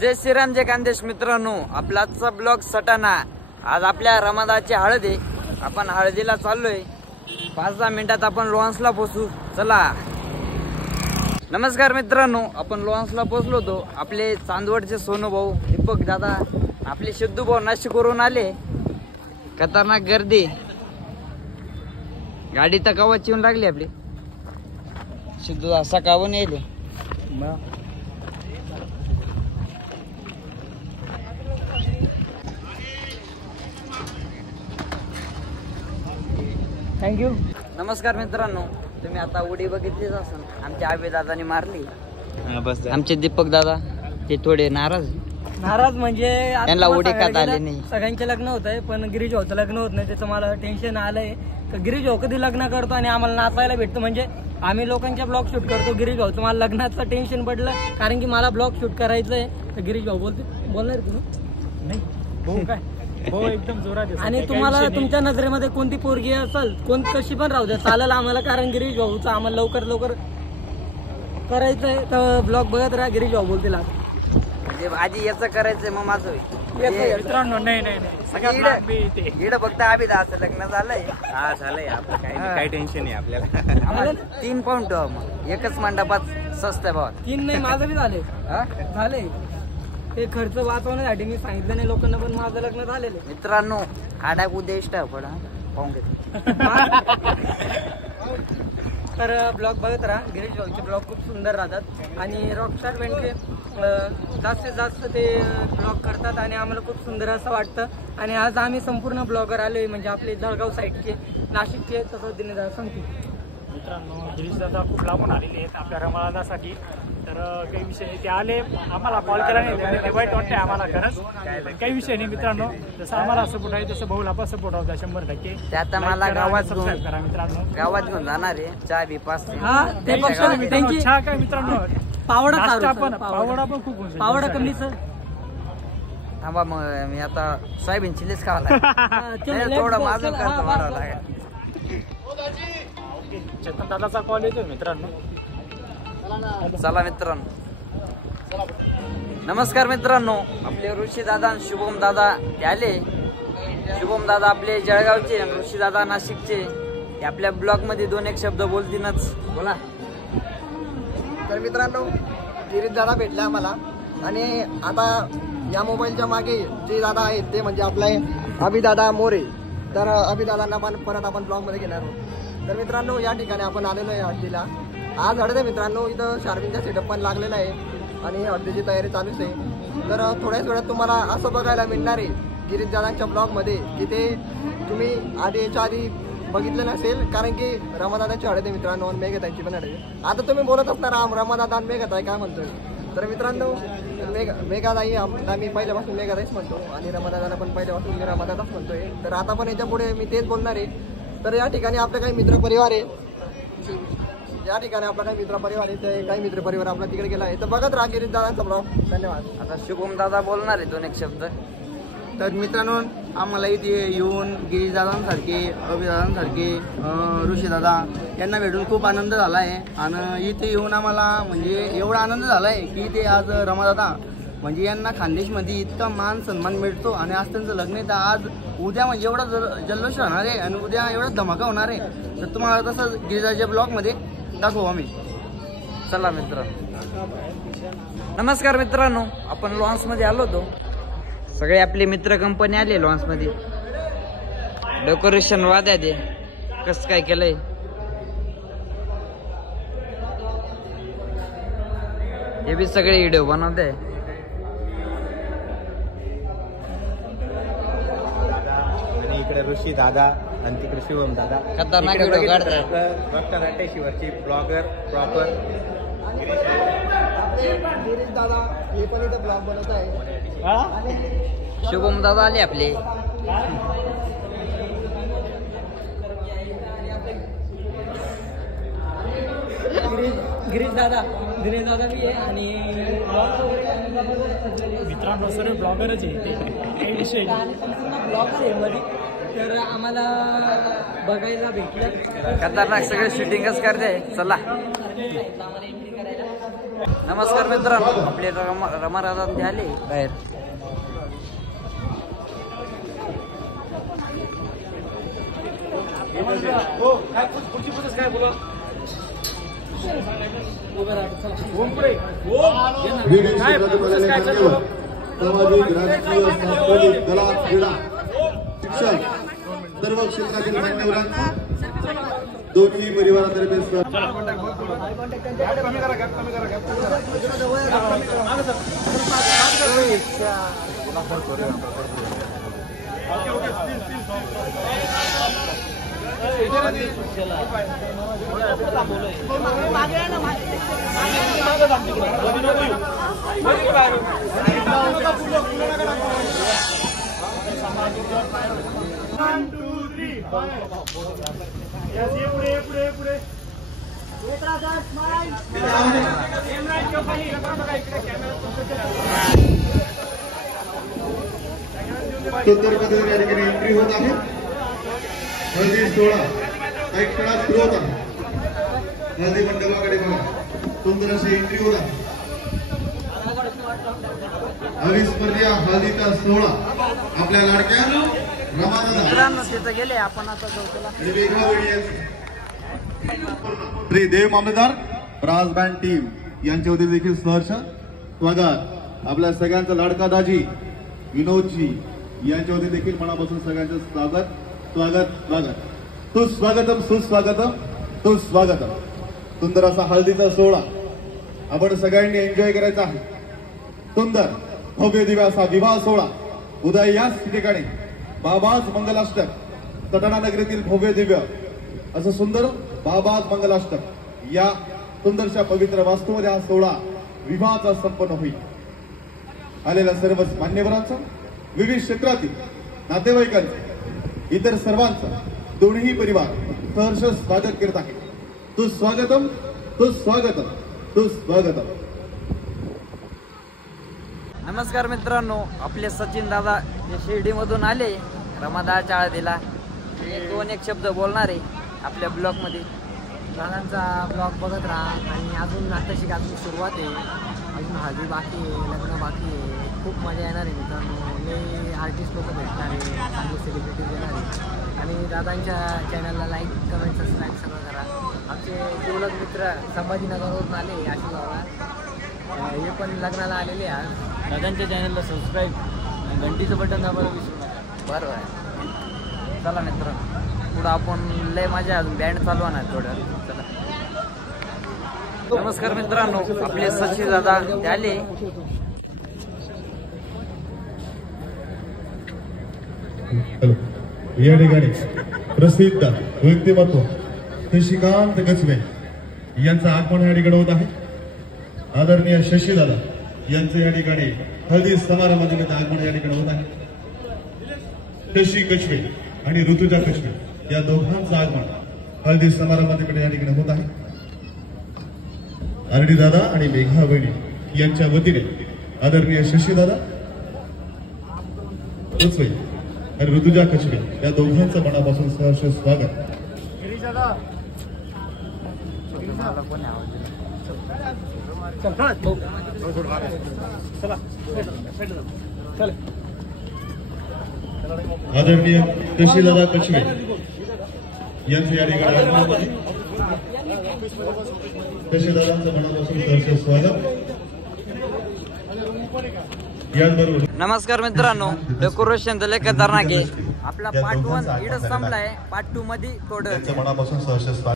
जय श्रीराम जय खानदेश मित्रांनो, आपला आजचा ब्लॉग सटाणा। आज आपल्या रमादाची हळद आहे, आपण हळदीला चाललोय। 5-10 मिनिटात आपण लॉन्सला पोहोचू, चला। नमस्कार मित्रांनो, आपण लॉन्सला पोहोचलो होतो। आपले चांदवडचे सोनू भाऊ, दीपक दादा, आपले सिद्धू भाऊ नाशिकवरून आले। खतरनाक गर्दी, गाडी तर कवाची येऊन लागली आपली। सिद्धू असा कावून येईल थँक्यू। नमस्कार मित्रांनो, तुम्ही आता उडी बघितलीच असेल, आमच्या आबे दादानी मारली। आमचे दीपक दादा ते थोडे नाराज म्हणजे त्यांना उडी का आली नाही। सगळ्यांचे लग्न होत आहे पण गिरीश भाऊचं लग्न होत नाही, त्याचं मला टेन्शन आलंय। तर गिरीश भाऊ कधी लग्न करतो आणि आम्हाला नाचायला भेटतो, म्हणजे आम्ही लोकांच्या ब्लॉग शूट करतो। गिरीश भाऊचं मला लग्नाचं टेन्शन पडलं, कारण की मला ब्लॉग शूट करायचंय। तर गिरीश भाऊ बोलणार तुम्ही नाही हो काय हो एकदम जोरात। आणि तुम्हाला तुमच्या नजरेमध्ये कोणती पोरगी असेल, कोण कशी पण राहू द्या, चालेल आम्हाला, कारण गिरीश भाऊचं आम्हाला लवकर करायचंय। तर ब्लॉग बघत राहा, गिरीश भाऊ बोलतील म्हणजे आधी याचं करायचंय, मग माझं मित्रांनो। नाही इकडं फक्त आबी दादाचं लग्न झालंय। हा झालंय आपलं, काही टेन्शन नाही आपल्याला। आम्हाला 3 पाऊंड मग एकच मंडपात स्वस्त आहे भावा। 3 नाही, माझं बी झाले ते खर्च वाचवण्यासाठी मी सांगितलं नाही लोकांना, पण माझं लग्न झालेलं आहे। मित्रांनो, खाडा उद्देश पडा पाहून घेतो। तर ब्लॉग बघत राहा, गिरीश भाऊचे ब्लॉग खूप सुंदर राहतात आणि रॉकस्टार बेंडके जास्तीत जास्त ते ब्लॉग करतात आणि आम्हाला खूप सुंदर असं वाटतं। आणि आज आम्ही संपूर्ण ब्लॉगर आलोय, म्हणजे आपले जळगाव साईडचे, नाशिकचे, तसं दिनेदार सांगतो। मित्रांनो, गिरीश दादा खूप लांबून आलेले आहेत आपल्या रमादासाठी, तर काही विषय नाही, ते आले आम्हाला कॉल केला नाही, ते वाईट वाटतंय आम्हाला खरंच, काही विषय नाही मित्रांनो। जसं आम्हाला सपोर्ट आहे तसं भाऊला पण सपोर्ट होता 100%। ते आता मला गावात सबस्क्राईब करा मित्रांनो, गावात घेऊन जाणार आहे, चहा बी पास। ते मित्रांनो चहा काय मित्रांनो, पावडा पण खूप पावडा कमी सर। थांबा, मग मी आता सोयाबीन चिलीच खावा लागेल, थोडं माझं खर्च वाढावं लागेल। चेतन दादाचा कॉल येतोय मित्रांनो, चला मित्रांनो। नमस्कार मित्रांनो, आपले ऋषी दादा आणि शुभम दादा ते आले। शुभम दादा आपले जळगावचे, ऋषी दादा नाशिकचे। ते आपल्या ब्लॉग मध्ये 2-1 शब्द बोलतीलच, बोला। तर मित्रांनो, गिरीश दादा भेटले आम्हाला, आणि आता या मोबाईलच्या मागे जे दादा आहेत ते म्हणजे आपले अभिदादा मोरे। तर अभिदादांना पण परत आपण ब्लॉगमध्ये घेणार आहोत। तर मित्रांनो, या ठिकाणी आपण आलेलो आहे हळदीला। आज हळद आहे मित्रांनो, इथं शार्विनचा सेटअप पण लागलेला आहे आणि हळदीची तयारी चालूच आहे। तर थोड्याच वेळात तुम्हाला असं बघायला मिळणार आहे गिरीश दादांच्या ब्लॉगमध्ये, की ते तुम्ही याच्या आधी बघितलं नसेल, कारण की रमादादाची हळद आहे मित्रांनो, आणि मेघताईची पण हळद आहे। आता तुम्ही बोलत असणार रमादादा आणि मेघताई काय म्हणतोय, तर मित्रांनो मेघाताई आम्ही पहिल्यापासून मेघाताईच म्हणतो, आणि रमादादाला पण पहिल्यापासून मी रमादादाच म्हणतोय। तर आता पण याच्या पुढे मी तेच बोलणार आहे। तर या ठिकाणी आपले काही मित्रपरिवार आहे, या ठिकाणी आपला काही मित्रपरिवार आहे, ते काही मित्रपरिवार आपला तिकडे गेला आहे। तर बघत राहा गिरीश दादांचा ब्लॉग, धन्यवाद। आता शुभम दादा बोलणार आहे 2-1 शब्द। तर मित्रांनो, आम्हाला इथे येऊन गिरीश दादांसारखे, अभिदादांसारखे, ऋषी दादा यांना भेटून खूप आनंद झाला आहे। आणि इथे येऊन आम्हाला म्हणजे एवढा आनंद झाला आहे की ते आज रमादादा म्हणजे यांना खानदेशमध्ये इतका मान सन्मान मिळतो, आणि आज त्यांचं लग्न आहे। तर आज उद्या म्हणजे एवढा जल्लोष राहणार आहे, आणि उद्या एवढा धमाका होणार आहे। तर तुम्हाला तसं गिरीजाच्या ब्लॉगमध्ये दाखवू आम्ही, चला मित्रांनो। नमस्कार मित्रांनो, आपण लॉन्स मध्ये आलो होतो, सगळे आपले मित्र कंपनी आले लॉन्स मध्ये। डेकोरेशन वाद्या दे कसं काय केलंय, हे बी सगळे व्हिडिओ बनवते। आणि इकडे ऋषी दादा आणि तिकडे शिवम दादा खतरनाक व्हिडिओ काढताय। डॉक्टर अंटेशिवरची ब्लॉगर प्रॉपर गिरीश दादा हे पण इथं ब्लॉग बनवत आहे। शुभम दादा आले आपले। गिरीश दादा, दिनेश दादा बी आहे, आणि मित्रांनो सर्व ब्लॉगरच आहे, काही विषय नाही। ब्लॉगर आहे मध्ये, तर आम्हाला बघायला भेटलं। खतरनाक सगळे शूटिंगच करते, चला। नमस्कार मित्रांनो, आपले रमादादा ते आले बाहेर. सामाजिक, राजकीय, सांस्कृतिक, कला, क्रीडा, शिक्षण सर्व क्षेत्रातील मान्यवरांचा दोन्ही परिवारातर्फे सुंदर या ठिकाणी एंट्री होत आहे. हळदी सोहळा काही क्षणात सुरू होत आहे. हळदी मंडपाकडे बघा, सुंदर अशी एंट्री होत आहे. अविस्मरणीय हळदीचा सोहळा आपल्या लाडक्या रमादादा तिथं गेले आपण आता श्री देव मामलेदार ब्रास बँड टीम यांच्या वतीने देखील सहर्ष स्वागत. आपल्या सगळ्यांचा लाडका दाजी विनोदजी यांच्या वतीने देखील मनापासून सगळ्यांचं स्वागत स्वागत स्वागत. सुस्वागतम सुस्वागतम सुस्वागतम. सुंदर असा हळदीचा सोहळा आपण सगळ्यांनी एन्जॉय करायचा आहे. सुंदर भव्य दिव्य असा विवाह सोहळा उद्या याच ठिकाणी बाबाज मंगलाष्टक सटाणा नगरीतील भव्य दिव्य असं सुंदर बाबाज मंगलाष्टक या सुंदरशा पवित्र वास्तूमध्ये हा सोहळा विवाहाचा संपन्न होईल. आलेल्या सर्व मान्यवरांचं, विविध क्षेत्रातील नातेवाईकांचं, इतर सर्वांचं दोन्ही परिवार सहर्ष स्वागत करत आहे. सुस्वागतम सुस्वागतम सुस्वागतम. नमस्कार मित्रांनो, आपले सचिन दादा शिर्डीमधून आले रमादाच्या हळदीला. दोन एक शब्द बोलणार आहे आपल्या ब्लॉगमध्ये. दादांचा ब्लॉग बघत राहा आणि अजून आताशी अजून सुरुवात आहे. अजून हळदी बाकी आहे, लग्न बाकी आहे. खूप मजा येणार आहे मित्रांनो. मी आर्टिस्ट लोक भेटणार आहे, चांगले सेलिब्रिटीज येणार आहे. आणि दादांच्या चॅनलला लाईक कमेंट सबस्क्राईब सगळं करा. आमचे जिवलग मित्र संभाजीनगरवरून आले आशीर्वादला, हे पण लग्नाला आलेले आज. दादांच्या चॅनलला सबस्क्राईब, घंटीचं बटन दाबायला विसरू नका. बरोबर आहे. चला मित्रांनो, पुढं आपण लय मजा अजून बँड चालवा ना थोडं. चला. नमस्कार मित्रांनो, आपले सचिन दादा ते आले. या ठिकाणी प्रसिद्ध व्यक्तिमत्व शशिकांत गचवे यांचं आगमन या ठिकाणी होत आहे. आदरणीय शशीदादा यांचं या ठिकाणी हळदी समारंभानिमित्त आगमन या ठिकाणी होत आहे. शशी कचवे आणि ऋतुजा कचवे या दोघांचं आगमन हळदी समारंभानिमित्त या ठिकाणी होत आहे. आरडी दादा आणि मेघा वहिनी यांच्या वतीने आदरणीय शशीदादा कचवे आणि ऋतुजा कचवे या दोघांचं मनापासून सहर्ष स्वागत. आदरणीय शशीदादा कचवे यांचं या ठिकाणी शशीदादांचं मनापासून सहर्ष स्वागत. याचबरोबर नमस्कार मित्रांनो, डेकोरेशन लय खतरनाक आहे. आपला पार्ट 1 इडच संपलाय, पार्ट 2 मध्ये थोडं मनापासून सहर्ष स्वागत.